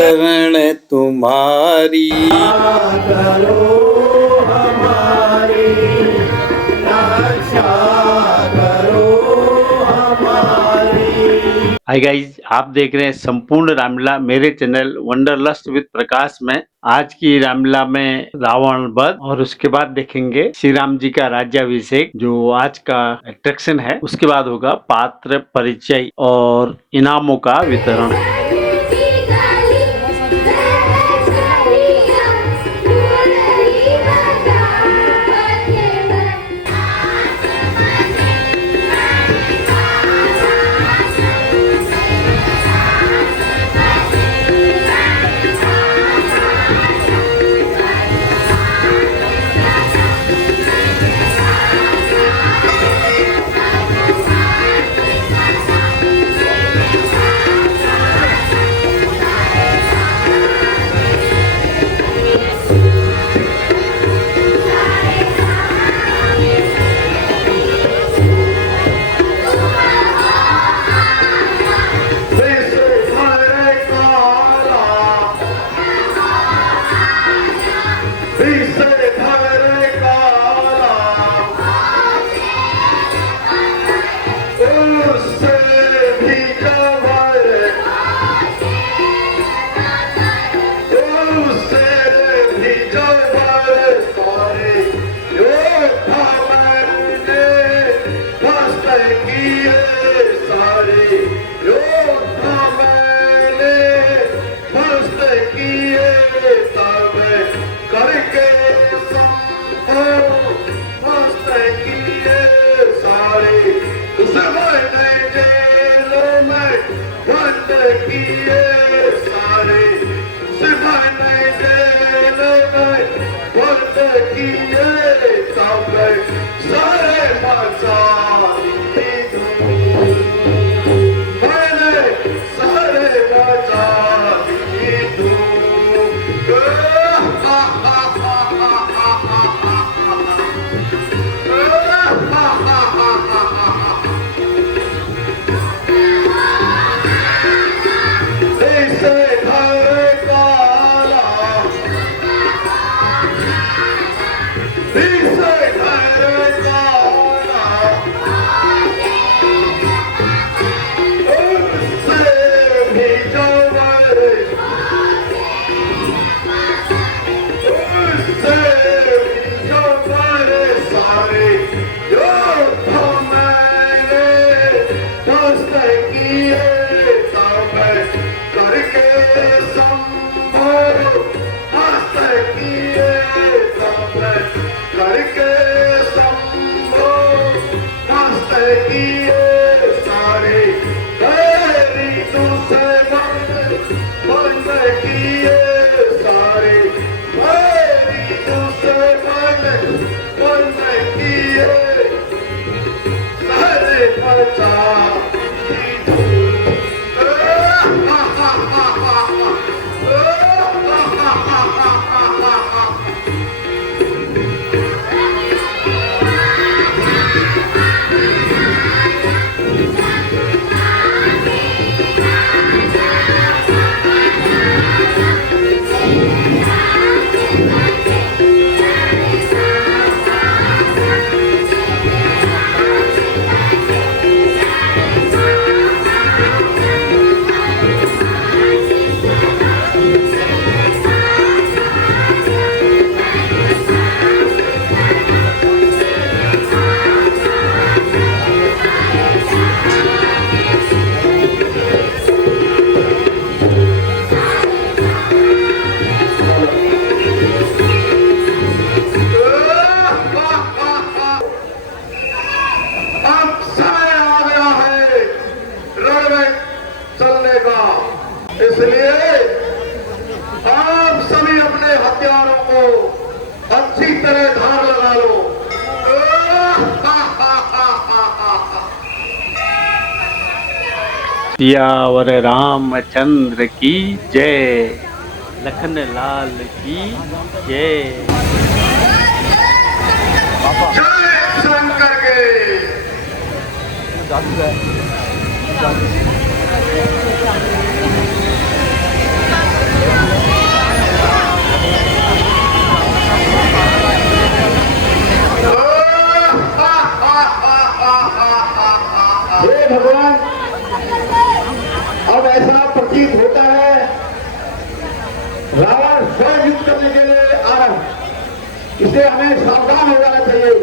शरण तुम्हारी। करो हमारी रक्षा करो हमारी। हाय गाइज, आप देख रहे हैं संपूर्ण रामलीला मेरे चैनल वंडरलस्ट विद प्रकाश में। आज की रामलीला में रावण वध और उसके बाद देखेंगे श्री राम जी का राज्याभिषेक, जो आज का अट्रैक्शन है। उसके बाद होगा पात्र परिचय और इनामों का वितरण। सियावर रामचंद्र की जय, लखन लाल की जय। जय शंकर के। इससे हमें सावधान हो जाना चाहिए।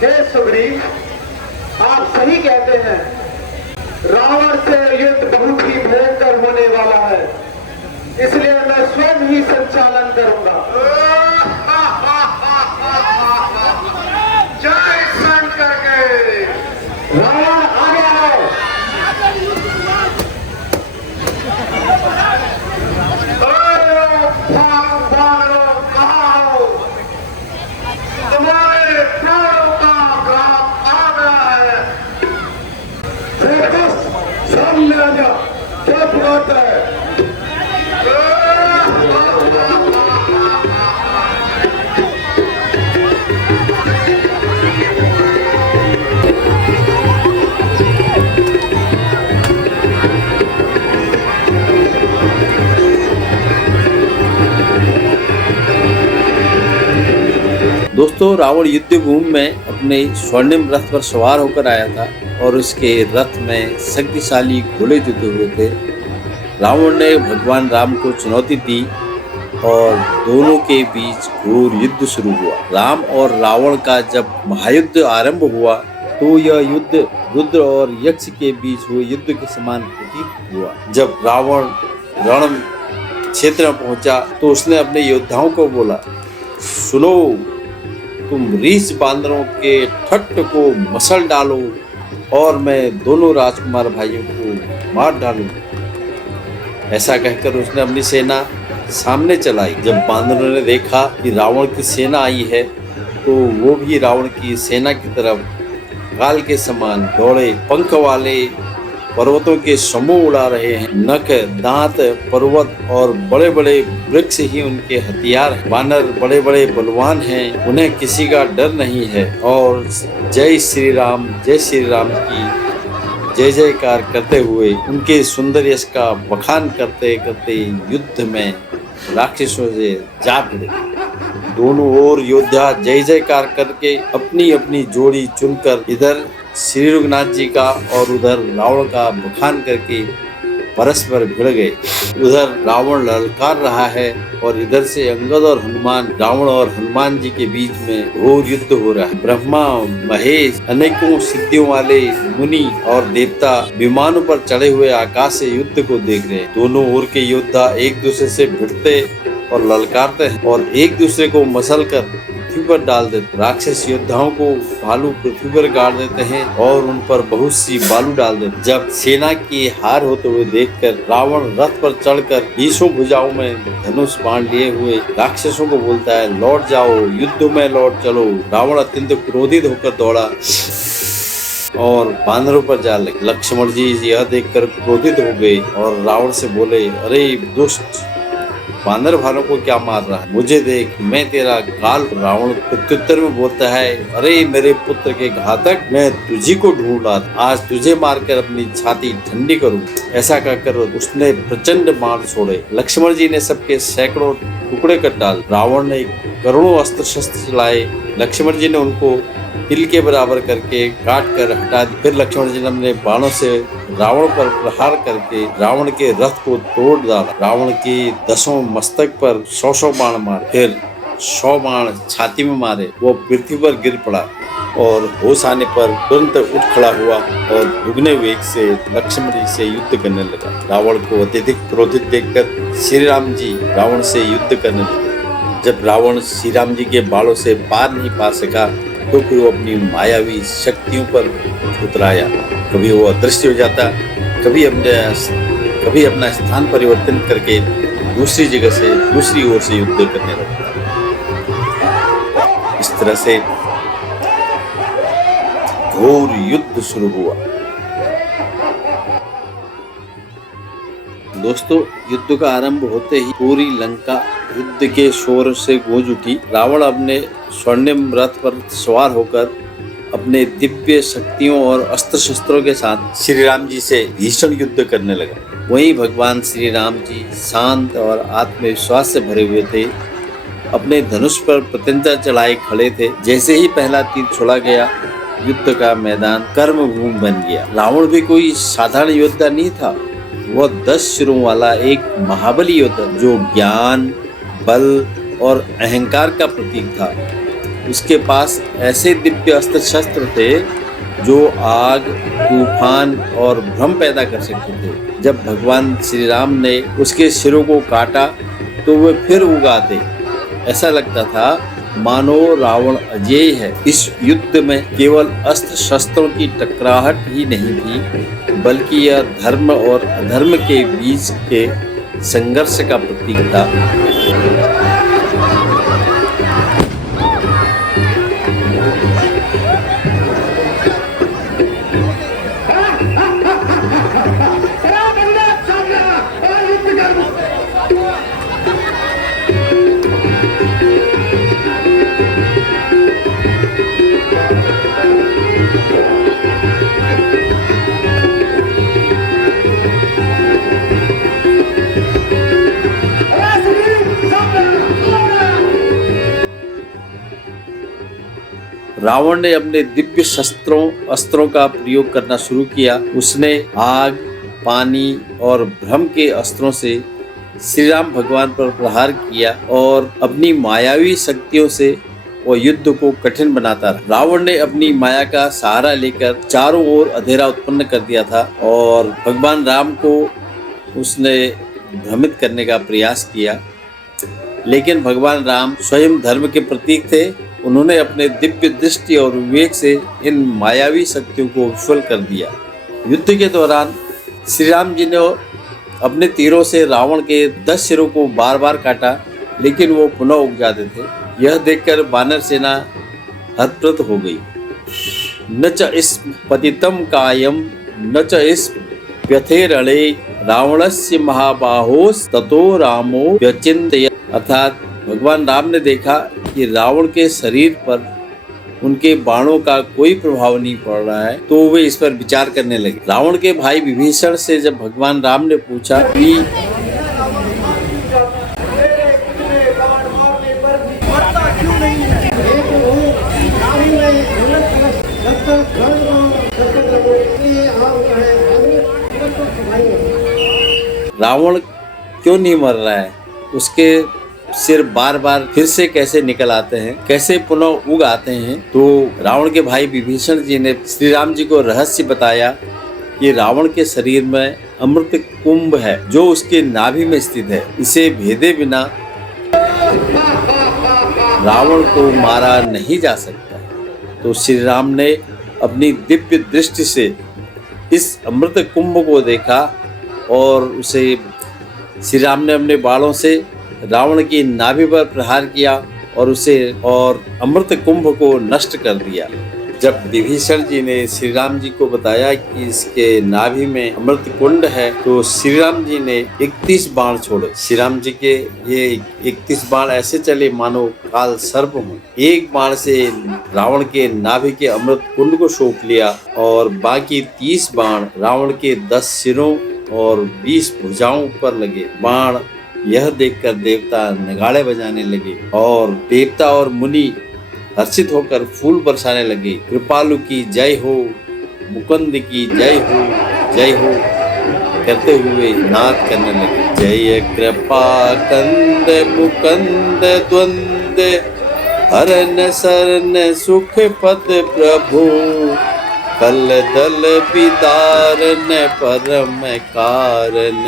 हे सुग्रीव, आप सही कहते हैं, रावण से युद्ध बहुत ही भयंकर होने वाला है, इसलिए मैं स्वयं ही संचालन करूंगा। जय शंकर के। रावण आगे आओ। वानरों, कहाँ हो? तुम्हारे प्राणों का घात आ गया है। सामने आ जा, क्या बुलाता है? दोस्तों, रावण युद्ध भूमि में अपने स्वर्णिम रथ पर सवार होकर आया था और उसके रथ में शक्तिशाली घोड़े जुटे हुए थे। रावण ने भगवान राम को चुनौती दी और दोनों के बीच घोर युद्ध शुरू हुआ। राम और रावण का जब महायुद्ध आरंभ हुआ तो यह युद्ध रुद्र और यक्ष के बीच हुए युद्ध के समान प्रतीत हुआ। जब रावण रण क्षेत्र में पहुंचा तो उसने अपने योद्धाओं को बोला, सुनो, तुम रीछ बांदरों के ठट्ट को मसल डालो और मैं दोनों राजकुमार भाइयों को मार डालूं। ऐसा कहकर उसने अपनी सेना सामने चलाई। जब बांदरों ने देखा कि रावण की सेना आई है तो वो भी रावण की सेना की तरफ काल के समान दौड़े। पंख वाले पर्वतों के समूह उड़ा रहे हैं। नख, दांत, पर्वत और बड़े बड़े वृक्ष ही उनके हथियार हैं। वानर बड़े बड़े बलवान हैं, उन्हें किसी का डर नहीं है और जय श्री राम की जय जयकार करते हुए उनके सुंदर यश का बखान करते करते युद्ध में राक्षसों से जा भिड़े। दोनों ओर योद्धा जय जयकार करके अपनी अपनी जोड़ी चुनकर इधर श्री रघुनाथ जी का और उधर रावण का बखान करके परस्पर भिड़ गए। उधर रावण ललकार रहा है और इधर से अंगद और हनुमान, रावण और हनुमान जी के बीच में घोर युद्ध हो रहा है। ब्रह्मा, महेश, अनेकों सिद्धियों वाले मुनि और देवता विमानों पर चढ़े हुए आकाश से युद्ध को देख रहे हैं। दोनों ओर के योद्धा एक दूसरे से भिड़ते और ललकारते हैं और एक दूसरे को मसल कर पृथ्वी पर डाल देते। राक्षस योद्धाओं को भालू पृथ्वी पर गाड़ देते हैं और उन पर बहुत सी बालू डाल देते। जब सेना की हार होते हुए देखकर रावण रथ पर चढ़कर 20 भुजाओं में धनुष बाण लिए हुए राक्षसों को बोलता है, लौट जाओ, युद्ध में लौट चलो। रावण अत्यंत क्रोधित होकर दौड़ा और बानरों पर जा लगे। लक्ष्मण जी यह देखकर क्रोधित हो गए और रावण से बोले, अरे दुष्ट, बानर भालों को क्या मार रहा है? मुझे देख, मैं तेरा काल। रावण प्रत्युत्तर में बोलता है, अरे मेरे पुत्र के घातक, मैं तुझी को ढूंढ रहा था, आज तुझे मारकर अपनी छाती ठंडी करूं। ऐसा कहकर उसने प्रचंड बाण छोड़े। लक्ष्मण जी ने सबके सैकड़ों टुकड़े कर डाल। रावण ने करोड़ों अस्त्र शस्त्र चलाए। लक्ष्मण जी ने उनको तिल के बराबर करके काट कर हटा दी। फिर लक्ष्मण जी ने अपने बाणों से रावण पर प्रहार करके रावण के रथ को तोड़ डाला। रावण के 10 मस्तक पर 100 बाण मारे, फिर 100 बाण छाती में मारे। वो पृथ्वी पर गिर पड़ा और होश आने पर तुरंत उठ खड़ा हुआ और दुगने वेग से लक्ष्मण जी से युद्ध करने लगा। रावण को अत्यधिक क्रोधित देखकर श्री राम जी रावण से युद्ध करने लगे। जब रावण श्री राम जी के बाणों से पार नहीं पा सका तो फिर वो अपनी मायावी शक्तियों पर उतराया। कभी वो अदृश्य हो जाता, कभी अपना स्थान परिवर्तन करके दूसरी जगह से दूसरी ओर से युद्ध करने लगता। इस तरह से घोर युद्ध शुरू हुआ। दोस्तों, युद्ध का आरंभ होते ही पूरी लंका युद्ध के शोर से गूंज उठी। रावण अपने स्वर्णिम रथ पर सवार होकर अपने दिव्य शक्तियों और अस्त्र शस्त्रों के साथ श्री राम जी से भीषण युद्ध करने लगा। वहीं भगवान श्री राम जी शांत और आत्मविश्वास से भरे हुए थे। अपने धनुष पर प्रत्यंता चढ़ाए खड़े थे। जैसे ही पहला तीर छोड़ा गया, युद्ध का मैदान कर्म भूमि बन गया। रावण भी कोई साधारण योद्धा नहीं था। वह 10 सिरों वाला एक महाबली योद्धा जो ज्ञान, बल और अहंकार का प्रतीक था। उसके पास ऐसे दिव्य अस्त्र शस्त्र थे जो आग, तूफान और भ्रम पैदा कर सकते थे। जब भगवान श्री राम ने उसके सिरों को काटा तो वे फिर उगाते। ऐसा लगता था मानो रावण अजेय है। इस युद्ध में केवल अस्त्र शस्त्रों की टकराहट ही नहीं थी, बल्कि यह धर्म और अधर्म के बीच के संघर्ष का प्रतीक था। रावण ने अपने दिव्य अस्त्रों का प्रयोग करना शुरू किया। उसने आग, पानी और भ्रम के अस्त्रों से श्री राम भगवान पर प्रहार किया और अपनी मायावी शक्तियों से वो युद्ध को कठिन बनाता रहा। रावण ने अपनी माया का सहारा लेकर चारों ओर अंधेरा उत्पन्न कर दिया था और भगवान राम को उसने भ्रमित करने का प्रयास किया। लेकिन भगवान राम स्वयं धर्म के प्रतीक थे। उन्होंने अपने दिव्य दृष्टि और विवेक से इन मायावी शक्तियों को विफल कर दिया। युद्ध के दौरान श्री राम जी ने अपने तीरों से रावण के 10 सिरों को बार बार काटा, लेकिन वो पुनः उग जाते थे। यह देखकर वानर सेना हतप्रभ हो गई। न च इस्म पतितम कायम न च इस्म व्यथेरणे रावणस्य महाबाहोस् ततो रामो व्यचिन्तयत्। अर्थात भगवान राम ने देखा कि रावण के शरीर पर उनके बाणों का कोई प्रभाव नहीं पड़ रहा है, तो वे इस पर विचार करने लगे। रावण के भाई विभीषण से जब भगवान राम ने पूछा कि रावण क्यों नहीं मर रहा है, उसके सिर बार बार फिर से कैसे निकल आते हैं, कैसे पुनः उग आते हैं, तो रावण के भाई विभीषण जी ने श्री राम जी को रहस्य बताया कि रावण के शरीर में अमृत कुंभ है जो उसके नाभि में स्थित है। इसे भेदे बिना रावण को मारा नहीं जा सकता। तो श्री राम ने अपनी दिव्य दृष्टि से इस अमृत कुंभ को देखा और उसे श्री राम ने अपने बाणों से रावण की नाभि पर प्रहार किया और अमृत कुंभ को नष्ट कर दिया। जब विभीषण जी ने श्री राम जी को बताया कि इसके नाभि में अमृत कुंड है, तो श्री राम जी ने 31 बाण छोड़े। श्री राम जी के ये 31 बाण ऐसे चले मानो काल सर्प हो। एक बाण से रावण के नाभि के अमृत कुंड को सोख लिया और बाकी 30 बाण रावण के 10 सिरों और 20 भुजाओं पर लगे। बाण यह देखकर देवता नगाड़े बजाने लगे और देवता और मुनि हर्षित होकर फूल बरसाने लगे। कृपालु की जय हो, मुकुंद की जय हो करते हुए नाद करने लगे। जय कृपा कंद मुकुंद द्वंद हरन सरन सुख पद प्रभु कल दल विदारन परम कारण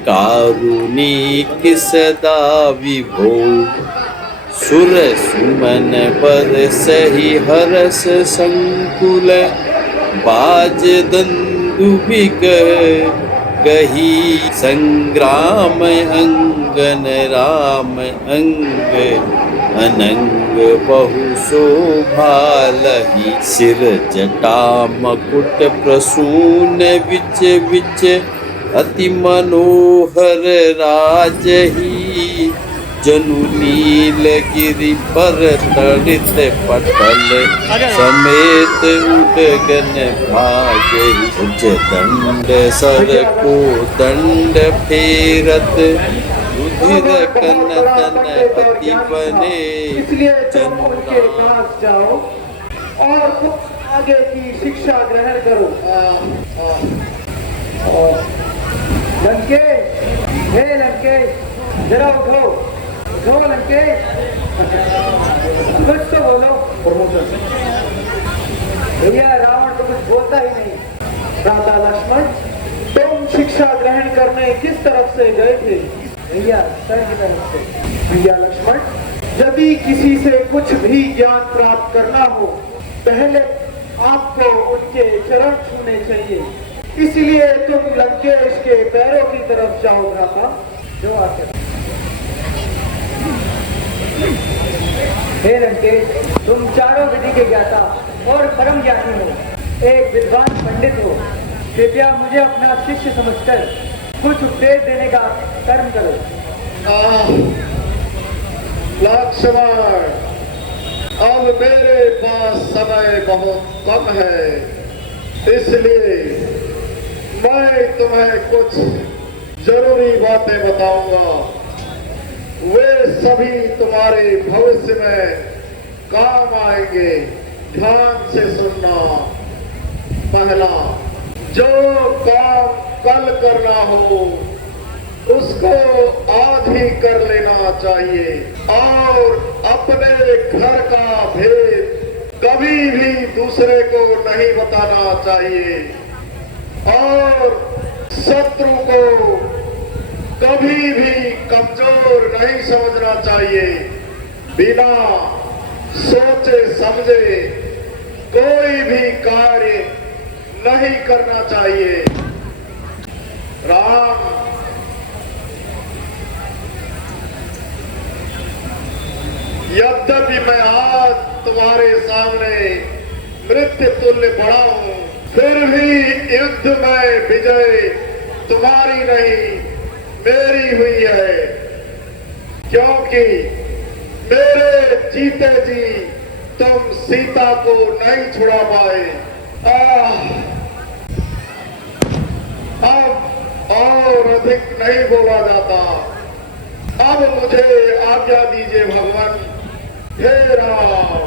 कारुणिक सदा विभो। सुर सुमन पर सही हरस संकुल बाज दंदुभिक कही संग्राम अंगन राम अंग अनंग बहु शोभा लही। सिर जटा मकुट प्रसून विच विच अति मनोहर राजही। जनु नीलगिरि पर तड़ित पटल समेत उडगन भागहि। उज दंड सर को दंड फेरत रुधिर कन तन अति बने। इसलिए जन्म के पास जाओ और कुछ आगे की शिक्षा ग्रहण करो। लंकेश, हे लंकेश, जरा उठो, क्यों लंकेश, कुछ तो बोलो। प्रमोशन भैया, रावण तो कुछ बोलता ही नहीं। भ्राता लक्ष्मण, तुम शिक्षा ग्रहण करने किस तरफ से गए थे? भैया सर की तरफ से। भैया लक्ष्मण, यदि किसी से कुछ भी ज्ञान प्राप्त करना हो, पहले आपको उनके चरण छूने चाहिए। इसलिए तुम लंकेश के पैरों की तरफ जाओ भ्राता। जो आके हे लंकेश, तुम चारों विधि के ज्ञाता और परम ज्ञानी हो, एक विद्वान पंडित हो। कृपया मुझे अपना शिष्य समझकर कुछ उपदेश देने का कर्म करो। लक्ष्मण, अब मेरे पास समय बहुत कम है, इसलिए मैं तुम्हें कुछ जरूरी बातें बताऊंगा। वे सभी तुम्हारे भविष्य में काम आएंगे। ध्यान से सुनना। पहला, जो काम कल करना हो उसको आज ही कर लेना चाहिए और अपने घर का भेद कभी भी दूसरे को नहीं बताना चाहिए और शत्रु को कभी भी कमजोर नहीं समझना चाहिए। बिना सोचे समझे कोई भी कार्य नहीं करना चाहिए। राम, यद्यपि मैं आज तुम्हारे सामने मृत्यु तुल्य पड़ा हूं, फिर भी युद्ध में विजय तुम्हारी नहीं मेरी हुई है, क्योंकि मेरे जीते जी तुम सीता को नहीं छुड़ा पाए। अब और अधिक नहीं बोला जाता। अब मुझे आज्ञा दीजिए भगवान। हे राम,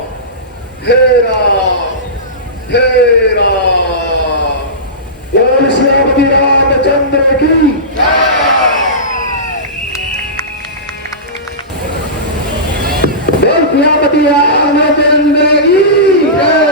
हे राम, हे राम। बोल श्री रामचंद्र की। बोल श्रीपति रामचंद्र की जय।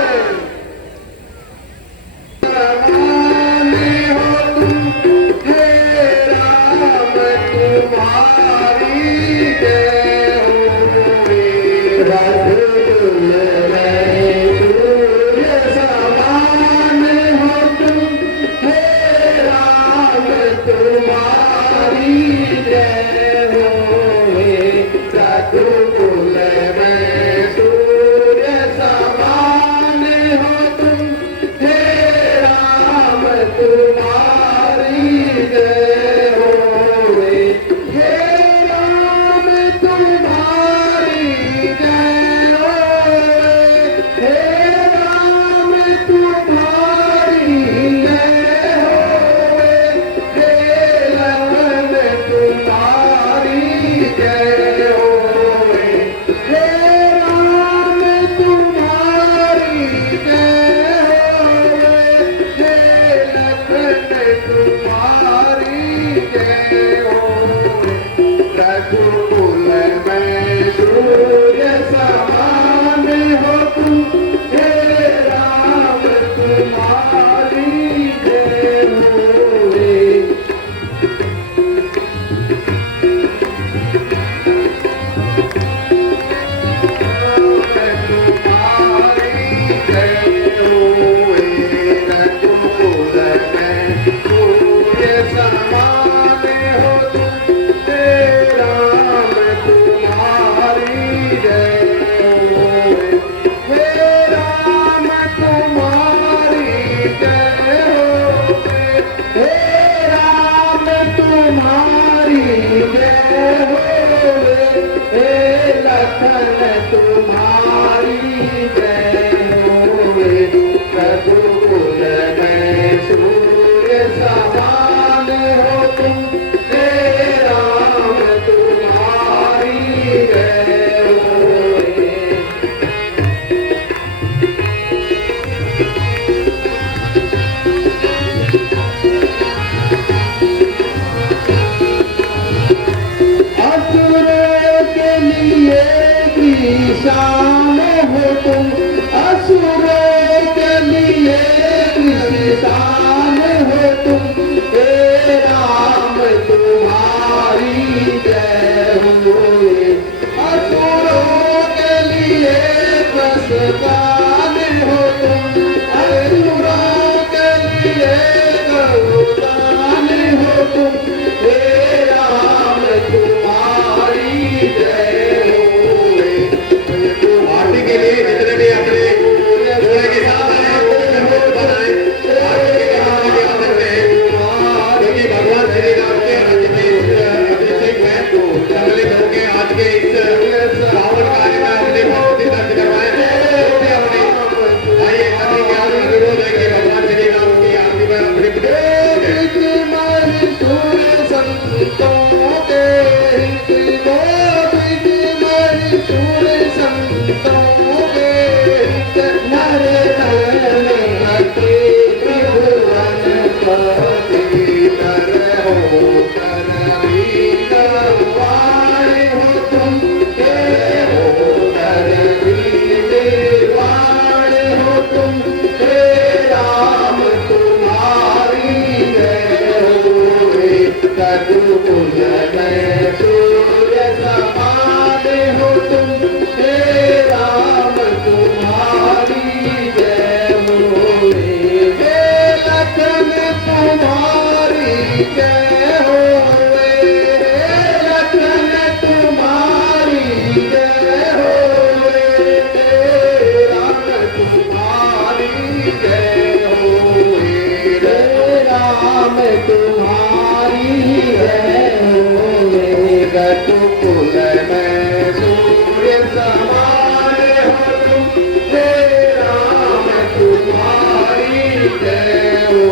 रघुकुल में सूर्य समान हो तुम, हे राम तुम्हारी जय हो।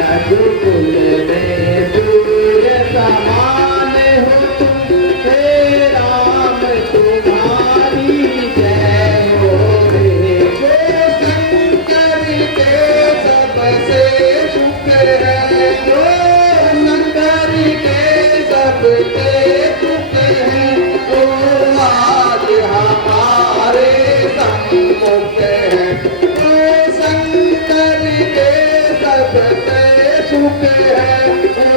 रघुकुल में सूर्य समान हो तुम, हे राम तुम्हारी जय हो। शंकर के सबसे सुख है, शंकर के सबसे सुख है, ओ आज हमारे सम्मुख है। ओ शंकर के सबसे सुख है, ओ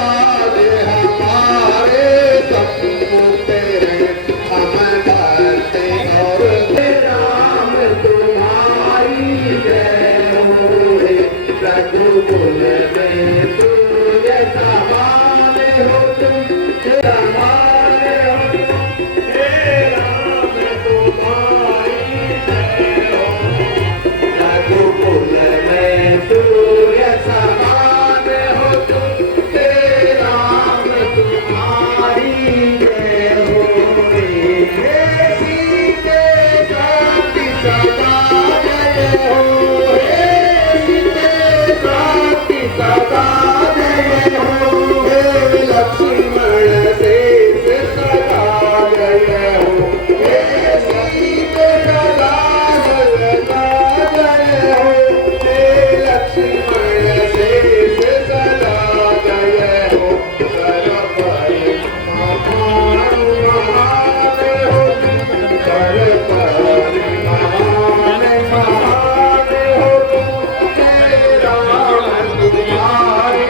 आज हमारे सम्मुख है। हम करते और राम तुम्हारी जय हो। रघुकुल में सूर्य समान हो तुम, समान हो तुम, हे राम तुम्हारी जय हो। रघुकुल में सूर्य समान हो तुम, हे राम तुम्हारी जय हो। हे सीते कांति सदा जय हो, हे सीते कांति सदा जय हो। हे लक्ष्मण शेष सदा जय हो, हे सीते सदा जय हो। हे लक्ष्मण शेष सदा जय हो। सर्वपरि महान महान हो तुम, सर्वपरि महान महान हो तुम, हे राम तुम्हारी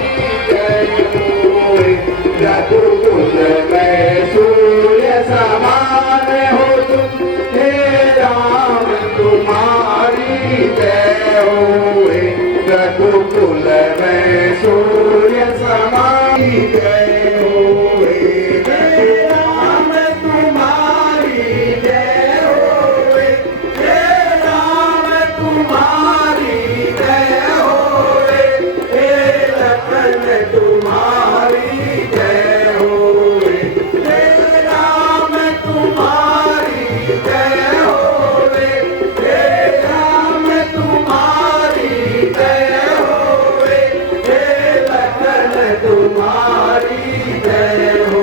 जय हो। रघुकुल में सूर्य समान हो तुम, हे राम तुम्हारी जय हो। रघुकुल में सूर्य समान जय हो। हे राम तुम्हारी जय हो, हे राम तुम्हारी जय हो। हे लखन तुम्हारी जय हो, हे राम तुम्हारी जय हो। हे राम तुम्हारी जय हो, हे लखन तुम्हारी जय हो।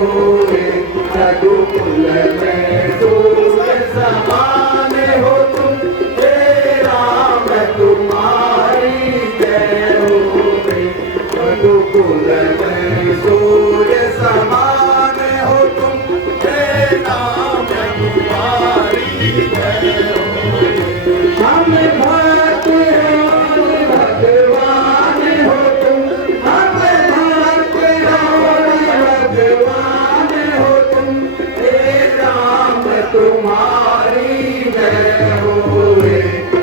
रघुकुल में सूर्य समान हो तुम, हे राम तुम्हारी जय हो। रघुकुल में सूर्य समान हो तुम, हे राम तुम्हारी जय हो। हम भक्त और भगवान हो तुम, हम भक्त और भगवान हो तुम, हे राम तुम्हारी जय हो।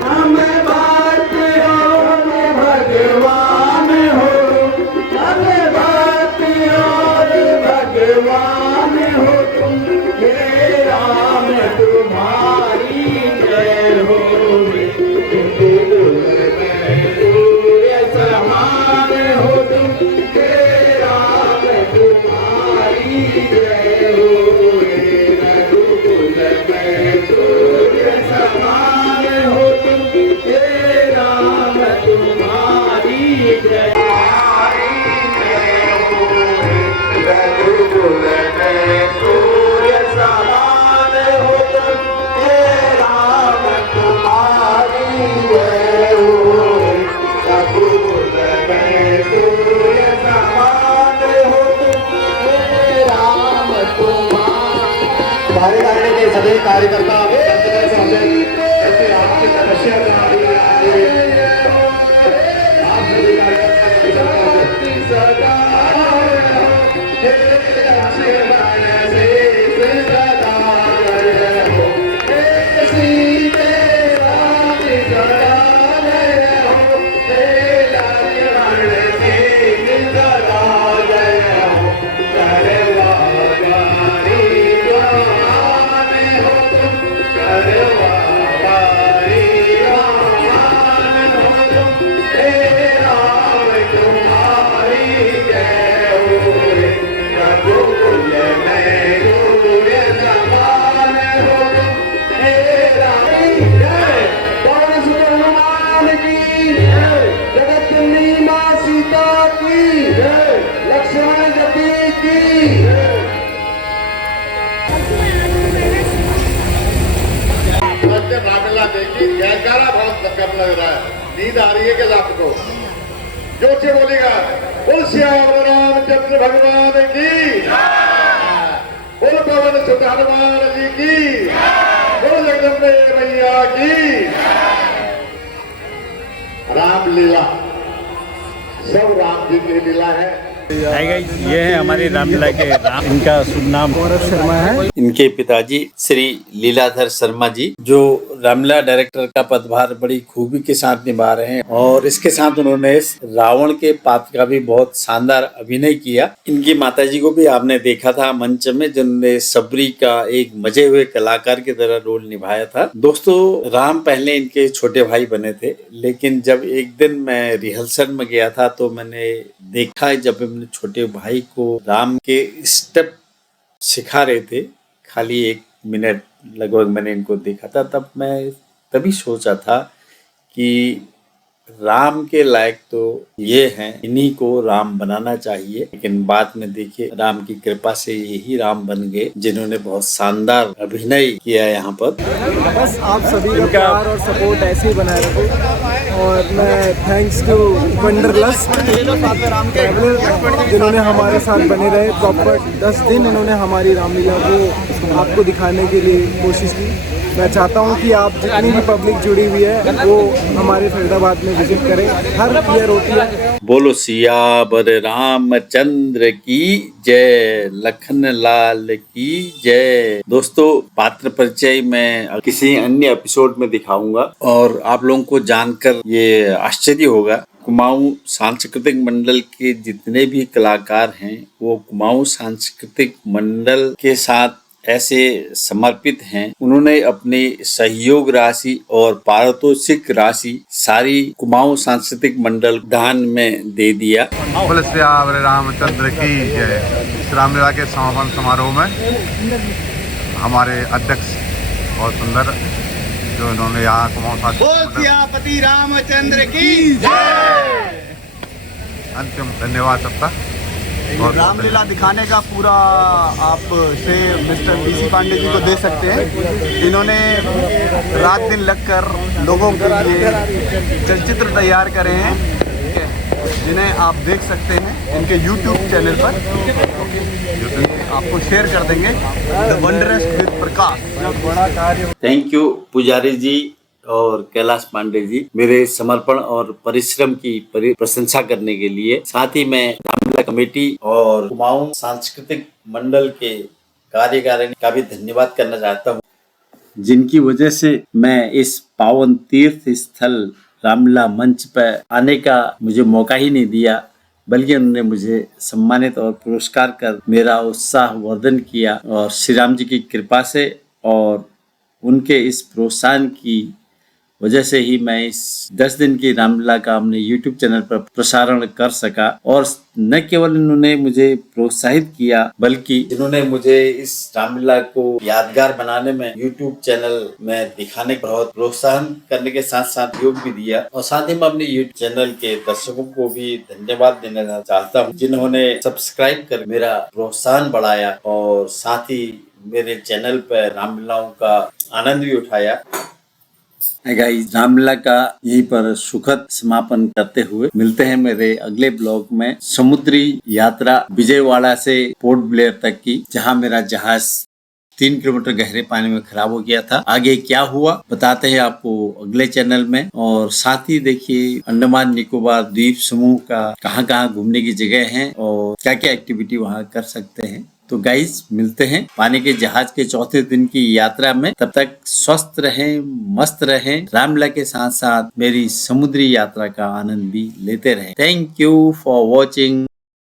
हम भक्त और भगवान हो तुम, हम भक्त और भगवान हो तुम, हे राम तुम्हारी जय हो। रघुकुल में सूर्य समान हो तुम, हे राम तुम्हारी जय हो। रघुकुल में सूर्य समान हो तुम, हे राम तुम्हारी जय हो। रघुकुल में सूर्य समान हो तुम, हे राम तुम्हारी जय हो। रघुकुल में सूर्य समान हो तुम, हे राम तुम्हारी। भारी लाने के सभी कार्यकर्ता ऐसे आपकी तपस्या तुम्हारी आप सभी कार्यकर्ता सदा हे लक्ष्मण शेष सदा जय हो। हे सीते कांति सदा जय हो, हे लक्ष्मण शेष सदा जय हो। सर्वपरि महान हो तुम, लक्ष्मण जी की। रामलीला देखी, जयकारा बहुत कम लग रहा है, नींद आ रही है कि आपको? जोर से बोलेगा, बोल श्याम रामचंद्र भगवान की, बोल पवन सुत हनुमान जी की, बोल जगदम्बे मैया की। रामलीला सब राम जी की लीला है। ये है हमारी रामलीला के राम, इनका शुभ नाम गौरव शर्मा है। इनके पिताजी श्री लीलाधर शर्मा जी, जो रामलीला डायरेक्टर का पदभार बड़ी खूबी के साथ निभा रहे हैं और इसके साथ उन्होंने रावण के पात्र का भी बहुत शानदार अभिनय किया। इनकी माताजी को भी आपने देखा था मंच में, जिन्होंने सबरी का एक मजे हुए कलाकार की तरह रोल निभाया था। दोस्तों, राम पहले इनके छोटे भाई बने थे, लेकिन जब एक दिन मैं रिहर्सल में गया था तो मैंने देखा, जब अपने छोटे भाई को राम के स्टेप सिखा रहे थे, खाली 1 मिनट लगभग मैंने इनको देखा था, तब मैं तभी सोचा था कि राम के लायक तो ये हैं, इन्हीं को राम बनाना चाहिए। लेकिन बाद में देखिए, राम की कृपा से यही राम बन गए, जिन्होंने बहुत शानदार अभिनय किया यहाँ पर। बस आप सभी का प्यार और सपोर्ट ऐसे ही बनाए रखो। और मैं थैंक्स टू वंडरलस्ट ट्रैवलर, जिन्होंने हमारे साथ बने रहे। प्रॉपर 10 दिन इन्होंने हमारी रामलीला को आपको दिखाने के लिए कोशिश की। मैं चाहता हूं कि आप जितनी भी पब्लिक जुड़ी हुई है वो हमारे फरीदाबाद में विजिट करें। हर ईयर होती है। बोलो सियावर रामचंद्र की जय, लखन लाल की जय। दोस्तों, पात्र परिचय मैं किसी अन्य एपिसोड में दिखाऊंगा और आप लोगों को जानकर ये आश्चर्य होगा। कुमाऊं सांस्कृतिक मंडल के जितने भी कलाकार हैं, वो कुमाऊं सांस्कृतिक मंडल के साथ ऐसे समर्पित हैं। उन्होंने अपनी सहयोग राशि और पारितोषिक राशि सारी कुमाऊं सांस्कृतिक मंडल दान में दे दिया। बोल श्री रामचंद्र की जय। इस रामलीला के समापन समारोह में हमारे अध्यक्ष बहुत सुंदर, जो इन्होंने यहाँ कुमाऊं रामचंद्र की जय। अंतिम धन्यवाद सबका। रामलीला दिखाने का पूरा आप से मिस्टर पीसी पांडे जी को दे सकते हैं। इन्होंने रात दिन लगकर लोगों के लिए चलचित्र तैयार करे हैं, जिन्हें आप देख सकते हैं इनके YouTube चैनल पर। आपको शेयर कर देंगे, द वंडरस विद प्रकाश। बड़ा कार्य। थैंक यू पुजारी जी और कैलाश पांडे जी, मेरे समर्पण और परिश्रम की प्रशंसा करने के लिए। साथ ही मैं रामलीला कमेटी और कुमाऊं सांस्कृतिक मंडल के कार्यकारिणी का भी धन्यवाद करना चाहता हूं, जिनकी वजह से मैं इस पावन तीर्थ स्थल रामलीला मंच पर आने का मुझे मौका ही नहीं दिया, बल्कि उन्होंने मुझे सम्मानित और पुरस्कार कर मेरा उत्साह वर्धन किया। और श्री राम जी की कृपा से और उनके इस प्रोत्साहन की वजह से ही मैं इस 10 दिन की रामलीला का अपने YouTube चैनल पर प्रसारण कर सका। और न केवल इन्होंने मुझे प्रोत्साहित किया, बल्कि इन्होंने मुझे इस रामलीला को यादगार बनाने में YouTube चैनल में दिखाने का बहुत प्रोत्साहन करने के साथ साथ योग भी दिया। और साथ ही मैं अपने YouTube चैनल के दर्शकों को भी धन्यवाद देना चाहता हूँ, जिन्होंने सब्सक्राइब कर मेरा प्रोत्साहन बढ़ाया और साथ ही मेरे चैनल पर रामलीलाओं का आनंद भी उठाया। गाइस, रामलीला का यहीं पर सुखद समापन करते हुए मिलते हैं मेरे अगले ब्लॉग में। समुद्री यात्रा विजयवाड़ा से पोर्ट ब्लेयर तक की, जहां मेरा जहाज 3 किलोमीटर गहरे पानी में खराब हो गया था। आगे क्या हुआ बताते हैं आपको अगले चैनल में। और साथ ही देखिए अंडमान निकोबार द्वीप समूह का कहाँ घूमने की जगह है और क्या क्या एक्टिविटी वहाँ कर सकते हैं। तो गाइस, मिलते हैं पानी के जहाज के 4थे दिन की यात्रा में। तब तक स्वस्थ रहें, मस्त रहें, रामलीला के साथ साथ मेरी समुद्री यात्रा का आनंद भी लेते रहें। Thank you for watching.